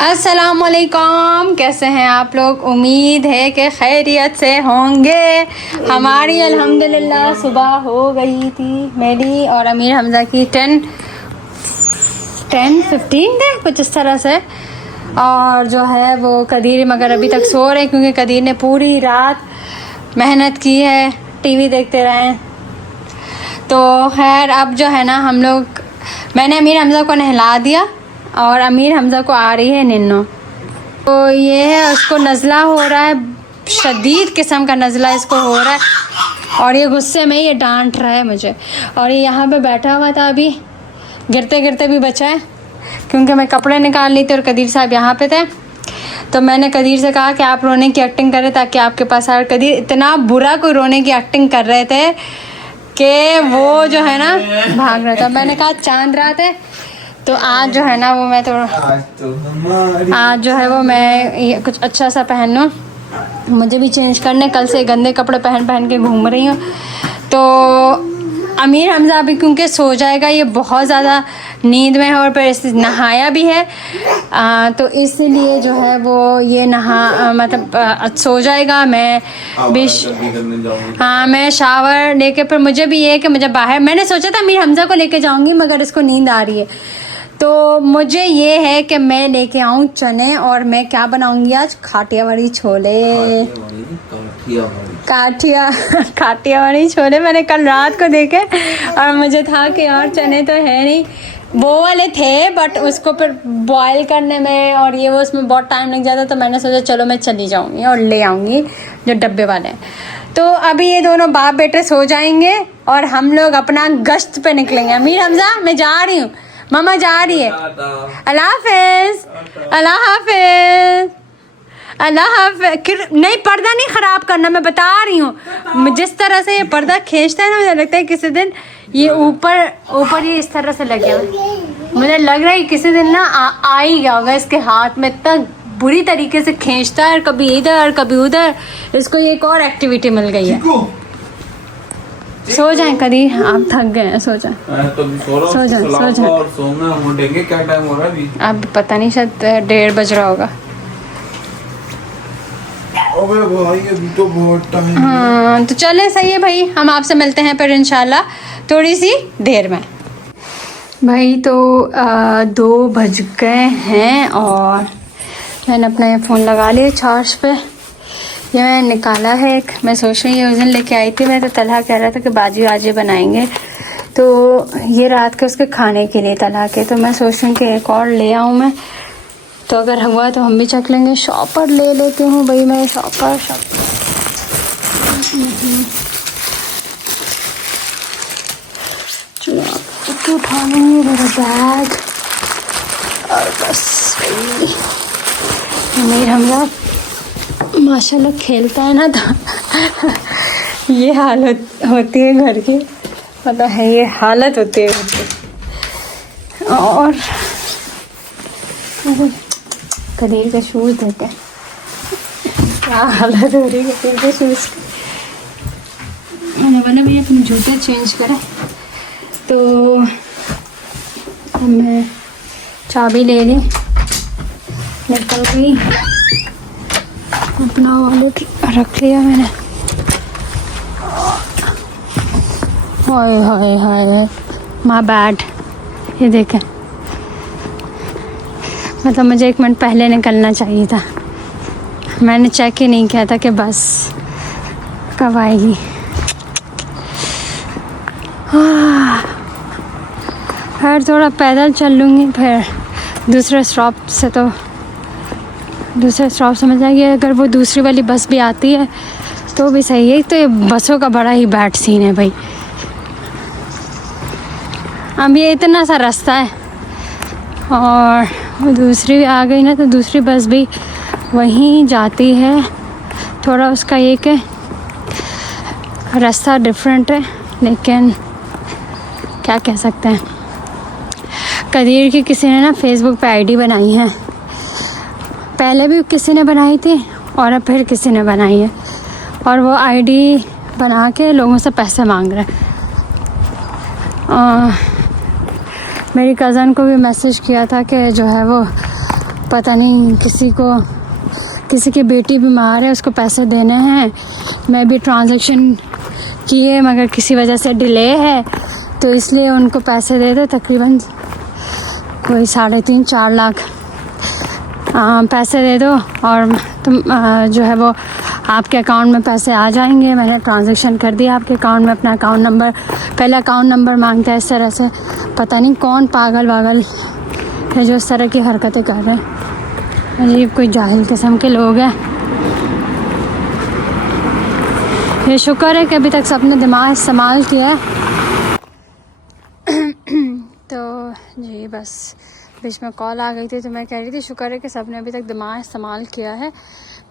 अस्सलामुअलैकुम, कैसे हैं आप लोग। उम्मीद है कि खैरियत से होंगे। हमारी अल्हम्दुलिल्लाह सुबह हो गई थी मेरी और अमीर हमज़ा की 10-15 थे कुछ इस तरह से। और जो है वो कदीर मगर अभी तक सो रहे क्योंकि कदीर ने पूरी रात मेहनत की है, टीवी देखते रहे। तो खैर अब जो है ना हम लोग, मैंने अमीर हमज़ा को नहला दिया और अमीर हमज़ा को आ रही है निन्नो। तो ये है, उसको नज़ला हो रहा है, शदीद किस्म का नज़ला इसको हो रहा है और ये गुस्से में ये डांट रहा है मुझे। और ये यहाँ पे बैठा हुआ था, अभी गिरते गिरते भी बचा है क्योंकि मैं कपड़े निकाल ली थी और कदीर साहब यहाँ पे थे। तो मैंने कदीर से कहा कि आप रोने की एक्टिंग करें ताकि आपके पास आए। कदीर इतना बुरा कोई रोने की एक्टिंग कर रहे थे कि वो जो है ना भाग रहा था। मैंने कहा चांद रात है तो आज जो है ना वो मैं आज जो है वो मैं ये कुछ अच्छा सा पहन लूँ। मुझे भी चेंज करने, कल से गंदे कपड़े पहन पहन के घूम रही हूँ। तो अमीर हमज़ा अभी क्योंकि सो जाएगा, ये बहुत ज़्यादा नींद में है और फिर नहाया भी है तो इसलिए जो है वो ये मतलब सो जाएगा। मैं भी हाँ, मैं शावर लेके फिर मुझे भी ये है कि मुझे बाहर, मैंने सोचा था अमीर हमज़ा को लेके जाऊंगी मगर इसको नींद आ रही है। तो मुझे ये है कि मैं लेके आऊँ चने और मैं क्या बनाऊंगी आज, खाटियावाड़ी छोले। काठियावाड़ी छोले मैंने कल रात को देखे और मुझे था कि यार चने तो है नहीं, वो वाले थे बट उसको फिर बॉईल करने में और ये वो उसमें बहुत टाइम लग जाता। तो मैंने सोचा चलो मैं चली जाऊंगी और ले आऊंगी जो डब्बे वाले हैं। तो अभी ये दोनों बाप बेटे सो जाएंगे और हम लोग अपना गश्त पे निकलेंगे। अमीर हमज़ा मैं जा रही हूँ, मामा जा रही है, अल्लाह हाफिज, अल्लाह हाफिज, अल्लाह हाफिज। नहीं, पर्दा नहीं ख़राब करना, मैं बता रही हूँ। जिस तरह से ये पर्दा खींचता है ना, मुझे लगता है किसी दिन ये ऊपर ये इस तरह से लगे हुए, मुझे लग रहा है किसी दिन ना आ ही गया होगा इसके हाथ में। इतना बुरी तरीके से खींचता है, कभी इधर कभी उधर। इसको एक और एक्टिविटी मिल गई है। सो जाएं कदीर, आप थक गए हैं, सो जाएं। सो जाएं क्या टाइम हो रहा है अभी? अब पता नहीं, शायद 1:30 बज रहा होगा। अबे भाई अभी तो बहुत टाइम। हाँ तो चले, सही है भाई, हम आपसे मिलते हैं फिर इंशाल्लाह थोड़ी सी देर में। भाई तो 2 बज गए हैं और मैंने अपना ये फ़ोन लगा लिया चार्ज पे। ये मैंने निकाला है एक, मैं सोच रही हूँ उस दिन लेके आई थी मैं, तो तलहा कह रहा था कि बाजी आजे बनाएंगे तो ये रात के उसके खाने के लिए तलहा के। तो मैं सोच रही हूँ कि एक और ले आऊँ मैं, तो अगर हुआ तो हम भी चख लेंगे। शॉपर ले लेती हूँ भाई मैं, शॉपर चलो आप उठा लूँगी मेरा बैग और बस भाई। अमीर हमज़ा माशाल्लाह खेलता है ना तो ये हालत होती है घर की, मतलब है ये हालत होती है। और कदीर के शूज़ देते हैं, क्या हालत हो रही है कदीर के शूज़ की। मैंने भी अपने जूते चेंज करे तो मैं चाबी ले ली, निकल गई, अपना वॉलेट रख लिया मैंने। हाय हाय हाय माय बैड, ये देखें, मतलब मुझे 1 मिनट पहले निकलना चाहिए था, मैंने चेक ही नहीं किया था कि बस कब आएगी। फिर थोड़ा पैदल चल लूँगी, फिर दूसरे स्टॉप से मिल जाएगी। अगर वो दूसरी वाली बस भी आती है तो भी सही है। तो ये बसों का बड़ा ही बैड सीन है भाई। अब ये इतना सा रास्ता है और वो दूसरी भी आ गई ना तो दूसरी बस भी वहीं जाती है। थोड़ा उसका ये कि रास्ता डिफरेंट है, लेकिन क्या कह सकते हैं। कदीर की किसी ने ना फेसबुक पे आईडी बनाई है, पहले भी किसी ने बनाई थी और अब फिर किसी ने बनाई है और वो आईडी बना के लोगों से पैसे मांग रहे हैं। मेरी कज़न को भी मैसेज किया था कि जो है वो पता नहीं किसी की बेटी बीमार है, उसको पैसे देने हैं। मैं भी ट्रांजैक्शन किए मगर किसी वजह से डिले है, तो इसलिए उनको पैसे दे दो, तकरीबन कोई 3.5-4 लाख पैसे दे दो और तुम जो है वो आपके अकाउंट में पैसे आ जाएंगे। मैंने ट्रांजैक्शन कर दिया आपके अकाउंट में। अपना अकाउंट नंबर, पहले अकाउंट नंबर मांगता है इस तरह से। पता नहीं कौन पागल है जो इस तरह की हरकतें कर रहे हैं। अजीब कोई जाहिल किस्म के लोग हैं। ये शुक्र है कि अभी तक सबने दिमाग इस्तेमाल किया है। तो जी बस बीच में कॉल आ गई थी, तो मैं कह रही थी शुक्र है कि सबने अभी तक दिमाग इस्तेमाल किया है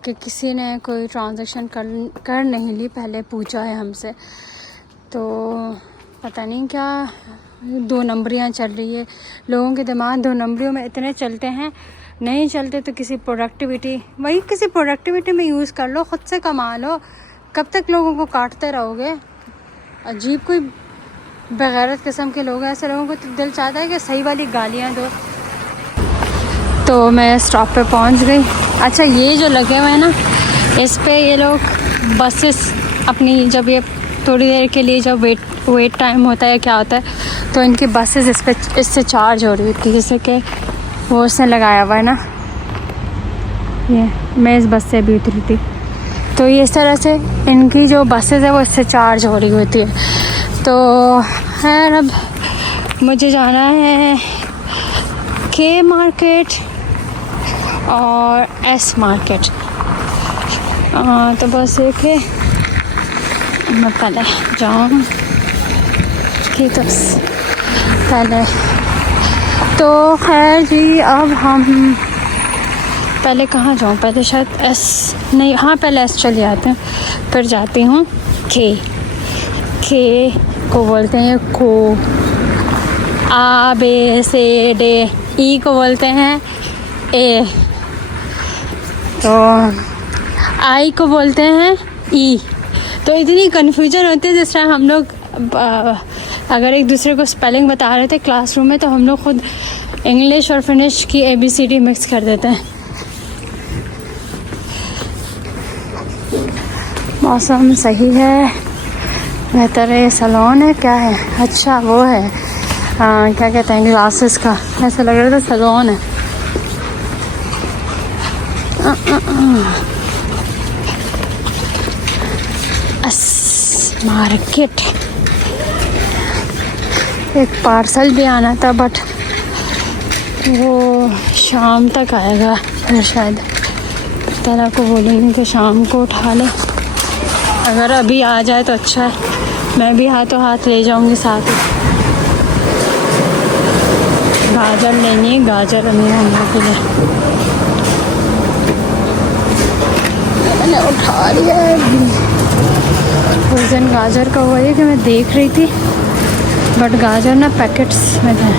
कि किसी ने कोई ट्रांजैक्शन कर नहीं ली, पहले पूछा है हमसे। तो पता नहीं क्या 2 नंबरियाँ चल रही है। लोगों के दिमाग 2 नंबरियों में इतने चलते हैं, नहीं चलते तो किसी प्रोडक्टिविटी में यूज़ कर लो, ख़ुद से कमा लो। कब तक लोगों को काटते रहोगे? अजीब कोई बेगैरत किस्म के लोग हैं। ऐसे लोगों को तो दिल चाहता है कि सही वाली गालियाँ दो। तो मैं स्टॉप पे पहुंच गई। अच्छा, ये जो लगे हुए हैं ना, इस पे ये लोग बसेस अपनी, जब ये थोड़ी देर के लिए जब वेट टाइम होता है क्या होता है, तो इनकी बसेस इससे चार्ज हो रही थी, जैसे कि वो उसने लगाया हुआ है ना, ये मैं इस बस से भी उतरी थी। तो ये इस तरह से इनकी जो बसेस है वो इससे चार्ज हो रही होती है। तो खैर अब मुझे जाना है के मार्केट और एस मार्केट। तो बस एक है, मैं पहले जाऊँ कि तो पहले तो खैर जी, अब हम पहले कहाँ जाऊँ? पहले शायद एस नहीं, हाँ पहले एस चले जाते हैं, फिर जाती हूँ के को बोलते हैं को, आ बे से डे, ई को बोलते हैं ए, तो आई को बोलते हैं ई। तो इतनी कन्फ्यूजन होती है। जिस तरह हम लोग अगर एक दूसरे को स्पेलिंग बता रहे थे क्लासरूम में, तो हम लोग खुद इंग्लिश और फिनिश की ABCD मिक्स कर देते हैं। मौसम सही है, बेहतर है। सैलून है क्या है? अच्छा वो है, क्या कहते हैं, ग्लासेस का। ऐसा लग रहा था सैलून है। मार्केट, एक पार्सल भी आना था बट वो शाम तक आएगा। फिर शायद तरह को बोलूँगी कि शाम को उठा ले। अगर अभी आ जाए तो अच्छा है, मैं भी हाथों हाथ ले जाऊँगी साथ ही। गाजर लेनी है, गाजर अमीर अम्मा के लिए मैंने उठा लिया है। उस दिन गाजर का हुआ है कि मैं देख रही थी, बट गाजर ना पैकेट्स में थे।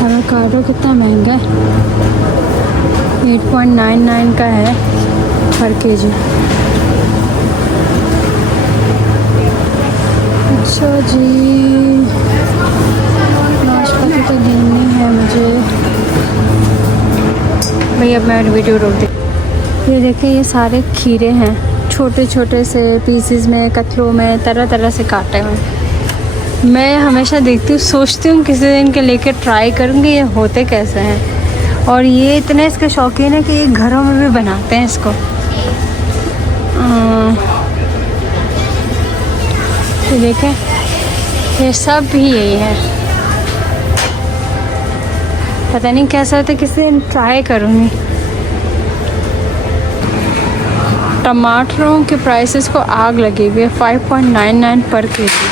एवोकाडो कितना महंगा है, 8.99 का है पर केजी। अच्छा जी, नाशपाती तो लेनी है मुझे। भाई अब मैं वीडियो रोक दी। ये देखिए, ये सारे खीरे हैं, छोटे छोटे से पीसेस में, कतलों में, तरह तरह से काटे हुए। मैं हमेशा देखती हूँ, सोचती हूँ किसी दिन के लेके ट्राई करूँगी ये होते कैसे हैं। और ये इतने इसके शौकीन है कि ये घरों में भी बनाते हैं इसको। ये देखें, ये सब भी यही है। पता नहीं कैसा होता है, किसी दिन ट्राई करूँगी। टमाटरों के प्राइसेस को आग लगी हुई है, 5.99 पर केजी।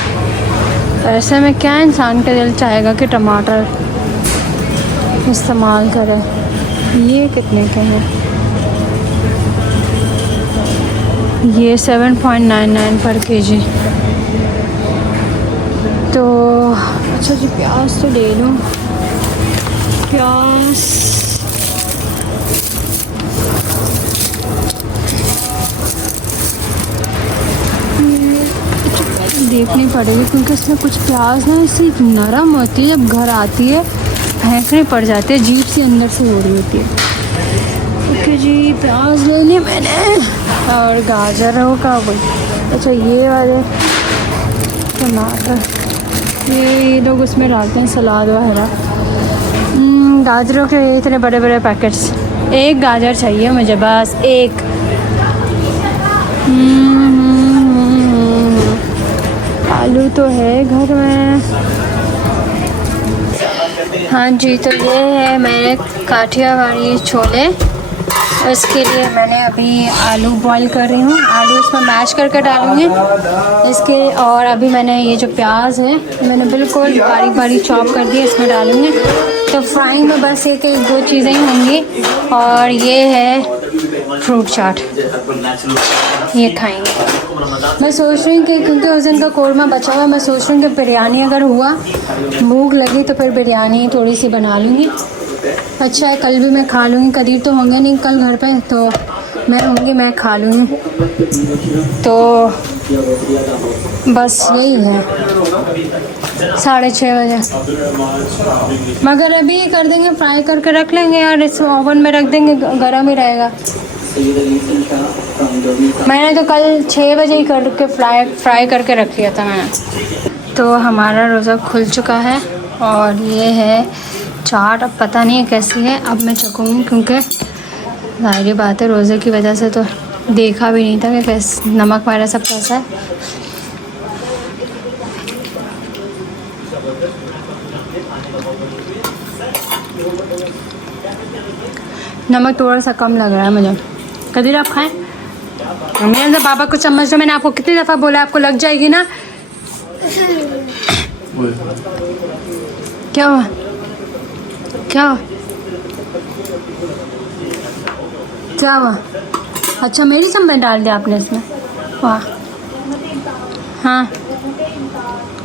ऐसे में क्या इंसान का दिल चाहेगा कि टमाटर इस्तेमाल करे। ये कितने के हैं? ये 7.99 पर केजी। तो अच्छा जी, प्याज तो ले लूँ। प्याज फेंकनी पड़ेगी क्योंकि इसमें कुछ प्याज ना ऐसी नरम होती है, जब घर आती है फेंकनी पड़ जाती है, जीभ से अंदर से हो रही होती है। ओके जी, प्याज ले लिए मैंने और गाजरों का वही, अच्छा ये वाले टमाटर, ये लोग उसमें डालते हैं सलाद वगैरह। गाजरों के इतने बड़े बड़े पैकेट्स, एक गाजर चाहिए मुझे बस एक। आलू तो है घर में। हाँ जी, तो ये है मेरे काठियावाड़ी छोले। उसके लिए मैंने अभी आलू बॉईल कर रही हूँ, आलू इसमें मैश करके डालूँगी इसके। और अभी मैंने ये जो प्याज है मैंने बिल्कुल बारीक बारीक चॉप कर दिया, इसमें डालूँगी। तो फ्राइंग में बस एक दो चीज़ें ही होंगी, और ये है फ्रूट चाट, ये खाएंगे। मैं सोच रही हूँ कि क्योंकि उस दिन का कोरमा बचा हुआ, मैं सोच रही हूँ कि बिरयानी अगर हुआ, भूख लगी तो फिर बिरयानी थोड़ी सी बना लूँगी। अच्छा है, कल भी मैं खा लूँगी, कदीर तो होंगे नहीं कल घर पे, तो मैं होंगी, मैं खा लूँगी। तो बस यही है, 6:30 बजे। मगर अभी कर देंगे, फ्राई करके रख लेंगे यार, इस ओवन में रख देंगे, गर्म ही रहेगा। मैंने तो कल 6 बजे ही करके फ्राई करके रख लिया था मैंने। तो हमारा रोज़ा खुल चुका है और ये है चाट। अब पता नहीं कैसी है, अब मैं चखूँगी क्योंकि ज़ाहिर बात है रोज़े की वजह से तो देखा भी नहीं था कि कैसे नमक वगैरह सब कैसा है। नमक थोड़ा सा कम लग रहा है मुझे। कदीर आप खाएं? मेरे से पापा को चम्मच दो, मैंने आपको कितनी दफ़ा बोला आपको लग जाएगी ना। क्या हुआ? क्या हुआ? क्या हुआ? अच्छा, मेरी चम्मच डाल दिया आपने इसमें, वाह। हाँ,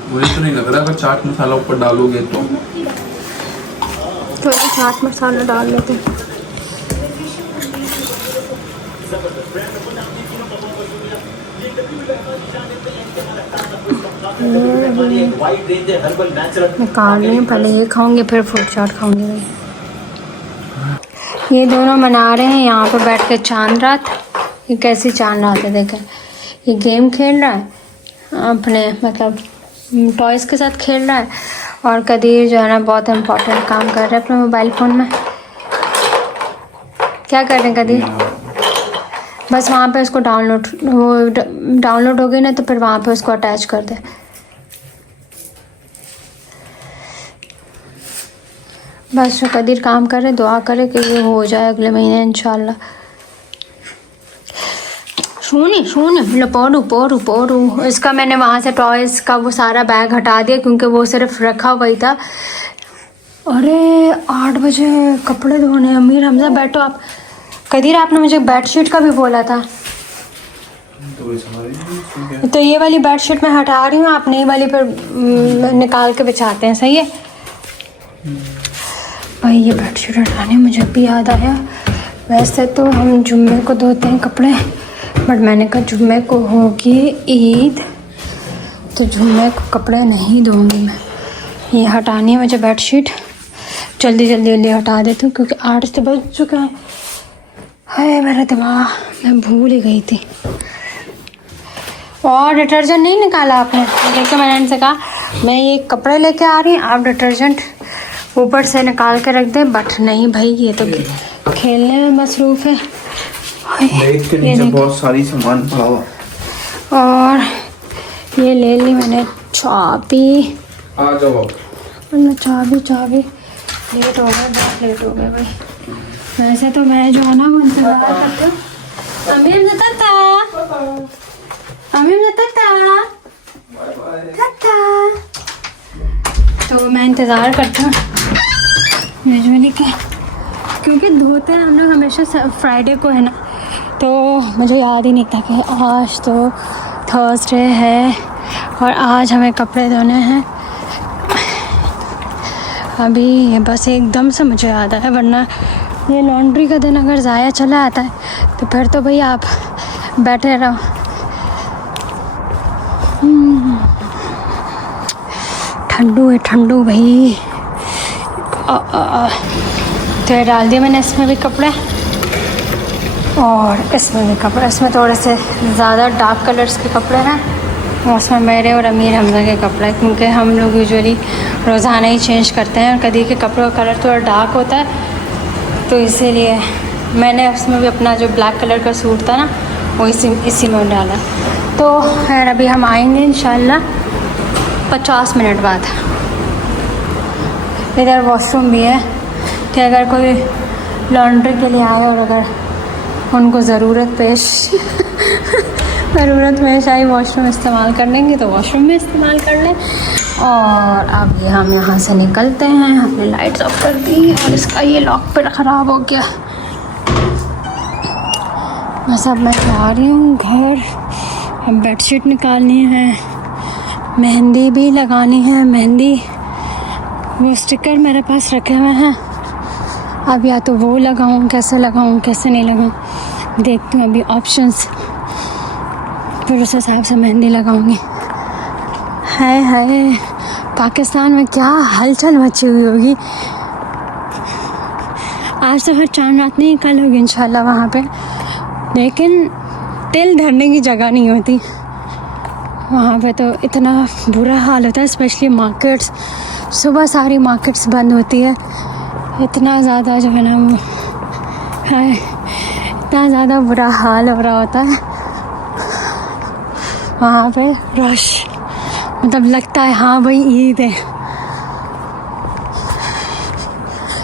मुझे तो नहीं लग रहा अगर चाट मसाला ऊपर डालोगे तो चाट मसाला डाल लेते। निकाल रही हूँ, पहले ये खाऊंगी फिर फ्रूट चाट खाऊंगी। ये दोनों मना रहे हैं यहाँ पर बैठ के चांद रात। ये कैसी चांद रात है देखें, ये गेम खेल रहा है अपने मतलब टॉयज़ के साथ खेल रहा है, और कदीर जो है ना बहुत इम्पोर्टेंट काम कर रहा है अपने मोबाइल फ़ोन में। क्या कर रहे हैं कदीर? बस वहाँ पे उसको डाउनलोड हो गई ना, तो फिर वहाँ पे उसको अटैच कर दे। बस जो कदीर काम करे, दुआ करे कि ये हो जाए अगले महीने इंशाल्लाह। सोनी पोरू इसका मैंने वहाँ से टॉयज़ का वो सारा बैग हटा दिया क्योंकि वो सिर्फ रखा हुआ था। अरे 8 बजे कपड़े धोने। अमीर हमजा बैठो आप। कदीर आपने मुझे बेडशीट का भी बोला था, तो ये वाली बेडशीट मैं हटा रही हूँ, आप नई वाली पर निकाल के बिछाते हैं, सही है भाई। ये बेडशीट हटाने मुझे भी याद आया, वैसे तो हम जुम्मे को धोते हैं कपड़े, बट मैंने कहा जुम्मे को होगी ईद, तो जुम्मे को कपड़े नहीं धोऊंगी मैं। ये हटानी है मुझे बेडशीट, जल्दी हटा देती हूँ क्योंकि 8 बज चुका है। हाय मेरा दिमाग, मैं भूल ही गई थी। और डिटर्जेंट नहीं निकाला आपने? देखो मैंने इनसे कहा मैं ये कपड़े लेके आ रही हूँ, आप डिटर्जेंट ऊपर से निकाल के रख दें, बट नहीं भाई, ये तो खेलने में मसरूफ़ है। बैग के नीचे बहुत सारी सामान पड़ा हुआ। और ये ले ली मैंने चाबी। आ जाओ। चाबी लेट हो गया, बहुत लेट हो गया भाई। वैसे तो मैं जो है ना वो इंतज़ार करती हूँ। अमीर तो मैं इंतज़ार करती हूँ यूजुअली के, क्योंकि धोते हैं हम लोग हमेशा फ्राइडे को है ना, तो मुझे याद ही नहीं था कि आज तो थर्सडे है और आज हमें कपड़े धोने हैं। अभी ये बस एकदम से मुझे याद आया, वरना ये लॉन्ड्री का दिन अगर ज़ाया चला आता है तो फिर तो भाई आप बैठे रहो। ठंडू है ठंडू भाई। तो ये डाल दिया मैंने इसमें भी कपड़े और इसमें भी कपड़े। इसमें थोड़े से ज़्यादा डार्क कलर्स के कपड़े हैं और उसमें मेरे और अमीर हमजा के कपड़े, क्योंकि हम लोग यूजुअली रोज़ाना ही चेंज करते हैं और कदी के कपड़ों का कलर थोड़ा डार्क होता है, तो इसीलिए मैंने उसमें भी अपना जो ब्लैक कलर का सूट था ना वो इसी में डाला। तो खैर अभी हम आएंगे इंशाल्लाह 50 मिनट बाद। इधर वॉशरूम भी है कि अगर कोई लॉन्ड्री के लिए आए और अगर उनको ज़रूरत पेश आई वॉशरूम इस्तेमाल करने की तो वॉशरूम में इस्तेमाल कर लें। और अब हम यहाँ से निकलते हैं। हमने लाइट्स ऑफ कर दी और इसका ये लॉक पर ख़राब हो गया। बस अब मैं जा रही हूँ घर। अब बेडशीट निकालनी है, मेहंदी भी लगानी है। मेहंदी वो स्टिकर मेरे पास रखे हुए हैं, अब या तो वो लगाऊं, कैसे नहीं लगाऊं, देखती हूँ अभी ऑप्शंस, फिर उस हिसाब से मेहंदी लगाऊंगी। हाय पाकिस्तान में क्या हलचल मची हुई होगी। आज तो हर चांद रात नहीं, कल होगी इंशाल्लाह वहाँ पे, लेकिन तिल धरने की जगह नहीं होती वहाँ पे। तो इतना बुरा हाल होता है, स्पेशली मार्केट्स। सुबह सारी मार्केट्स बंद होती है। इतना ज़्यादा जो है ना वो है, इतना ज़्यादा बुरा हाल हो रहा होता है वहाँ पे। रश मतलब लगता है हाँ भाई ईद है।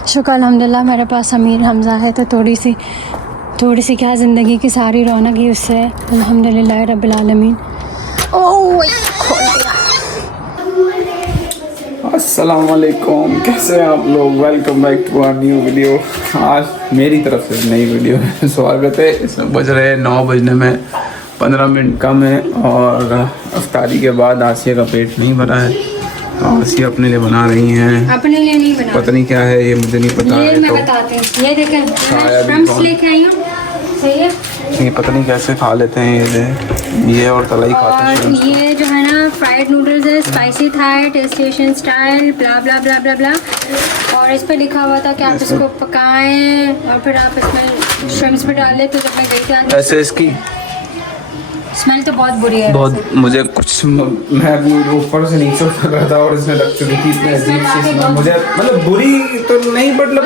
शुक्र अल्हम्दुलिल्लाह मेरे पास अमीर हमजा है, तो थोड़ी सी क्या ज़िंदगी की सारी रौनक ही उससे है। अल्हम्दुलिल्लाह रब्बिल आलमीन। ओह खोल दिया। अस्सलाम वालेकुम, कैसे हैं आप लोग। Welcome back to our new video. आज मेरी तरफ से नई वीडियो में स्वागत है। इसमें बज रहे 9 बजने में 15 मिनट कम है और अफ्तारी के बाद आसिया का पेट नहीं भरा है। आसिया अपने लिए बना रही हैं, अपने लिए नहीं बना, पता नहीं क्या है ये, मुझे नहीं पता ये है। मैं तो बताती हूँ, ये देखें शायद लेके आई हूँ, सही है। ये पता नहीं कैसे खा लेते हैं ये और तलाई खाते हैं। और ये जो है ना फ्राइड नूडल्स है, spicy Thai, taste Asian style, blah blah blah blah blah. और इस पे लिखा हुआ था कि आप इसको पकाएं और फिर आप इसमें श्रिम्प्स भी डाल लें। तो जब मैं गई थी ऐसे इसकी स्मेल तो बहुत बुरी है, बहुत मुझे कुछ, मैं अभी ऊपर से नीचे उतर रहा था और इसमें लग चुकी थी इतनी अजीब सी स्मेल। मुझे मतलब बुरी तो नहीं, मतलब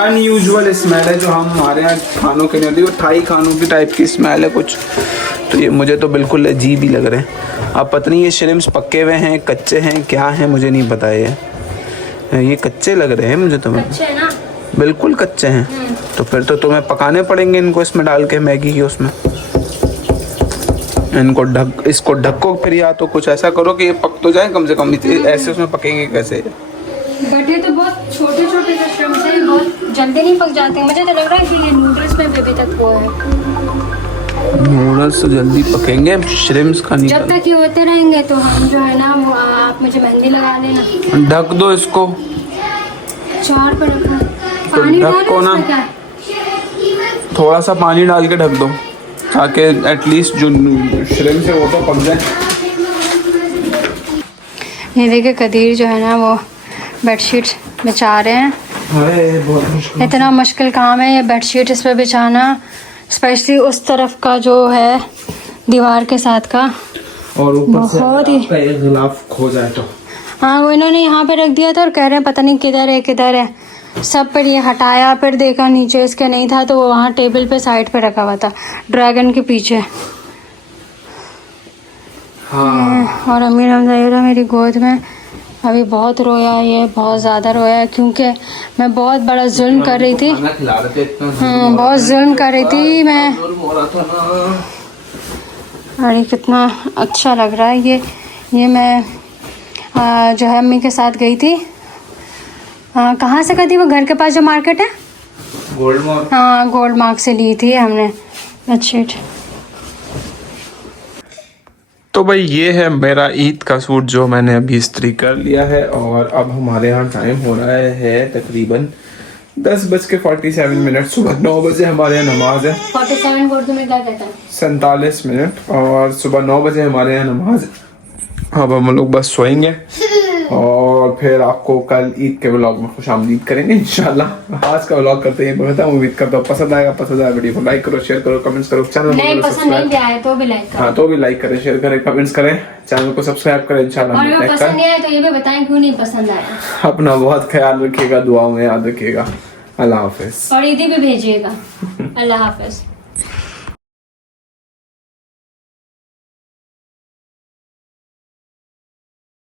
अनयूजुअल स्मेल है जो हम हमारे यहाँ खानों के नहीं होती। वो थाई खानों की टाइप की स्मेल है कुछ, तो ये मुझे तो बिल्कुल अजीब ही लग रहे हैं। अब पता नहीं ये श्रिम्प्स पके हुए हैं, कच्चे हैं, क्या हैं मुझे नहीं पता। ये कच्चे लग रहे हैं मुझे तो, कच्चे ना, बिल्कुल कच्चे हैं। तो फिर तो तुम्हें पकाने पड़ेंगे इनको इसमें डाल के, मैगी की उसमें। इसको ढको फिर, या तो कुछ ऐसा करो कि ये पक तो जाए कम से कम। ऐसे उसमें पकेंगे कैसे? बट ये तो बहुत छोटे छोटे से श्रिम्प्स हैं, बहुत जल्दी नहीं पक जाते। मुझे तो लग रहा है कि ये नूडल्स में भी अभी तक वो है। नूडल्स तो जल्दी पकेंगे, श्रिम्प्स का नहीं। जब तक ये होते रहेंगे तो हम जो है ना वो, आप मुझे मेहंदी लगा देना। ढक दो इसको, 4 पर रखो, तो पानी ढको ना, थोड़ा सा पानी डाल के ढक दो ताकि एटलीस्ट जो श्रिम्प्स है वो तो पक जाए। ये देखिए कदीर जो है ना वो बेडशीट बिछा रहे हैं। बहुत मुश्किल, इतना मुश्किल काम है ये बेडशीट इस पर बिछाना, स्पेशली उस तरफ का जो है दीवार के साथ का। और ऊपर से बहुत ही गिलाफ खो जाए तो। हाँ, वो इन्होंने यहाँ पे रख दिया था और कह रहे हैं पता नहीं किधर है। सब पर ये हटाया, फिर देखा नीचे इसके नहीं था तो वो वहाँ टेबल पे साइड पे रखा हुआ था ड्रैगन के पीछे। हाँ। और अमीर हमजा मेरी गोद में अभी बहुत रोया, ये बहुत ज़्यादा रोया क्योंकि मैं बहुत बड़ा जुल्म कर रही थी। बहुत जुल्म कर रही थी मैं। अरे कितना अच्छा लग रहा है ये मैं जो है अम्मी के साथ गई थी। कहाँ से गई थी? वो घर के पास जो मार्केट है, गोल्ड मार्क। हाँ, गोल्ड मार्क से ली थी हमने बेडशीट। तो भाई ये है मेरा ईद का सूट जो मैंने अभी इस्त्री कर लिया है। और अब हमारे यहाँ टाइम हो रहा है तकरीबन 10:47। सुबह 9 बजे हमारे यहाँ नमाज है। 47 उर्दू में क्या कहता है? 47 मिनट। और सुबह 9 बजे हमारे यहाँ नमाज है। अब हम लोग बस सोएंगे और फिर आपको कल ईद के व्लॉग में खुशामदीद करेंगे इंशाल्लाह। आज का व्लॉग करते हैं बता, उम्मीद करता हूँ पसंद आएगा। पसंद आया वीडियो को लाइक करो, शेयर करो, कमेंट्स करो, चैनल नहीं पसंद नहीं आया तो भी लाइक करो। हाँ तो भी लाइक करें, शेयर करें, कमेंट्स करें, चैनल को सब्सक्राइब करें इंशाल्लाह। और अगर पसंद नहीं आया तो ये भी बताएं क्यों नहीं पसंद आया। अपना बहुत ख्याल रखिएगा, दुआओं में याद रखिएगा। अल्लाह हाफिज। और ईदी भी भेजिएगा। अल्लाह हाफिज।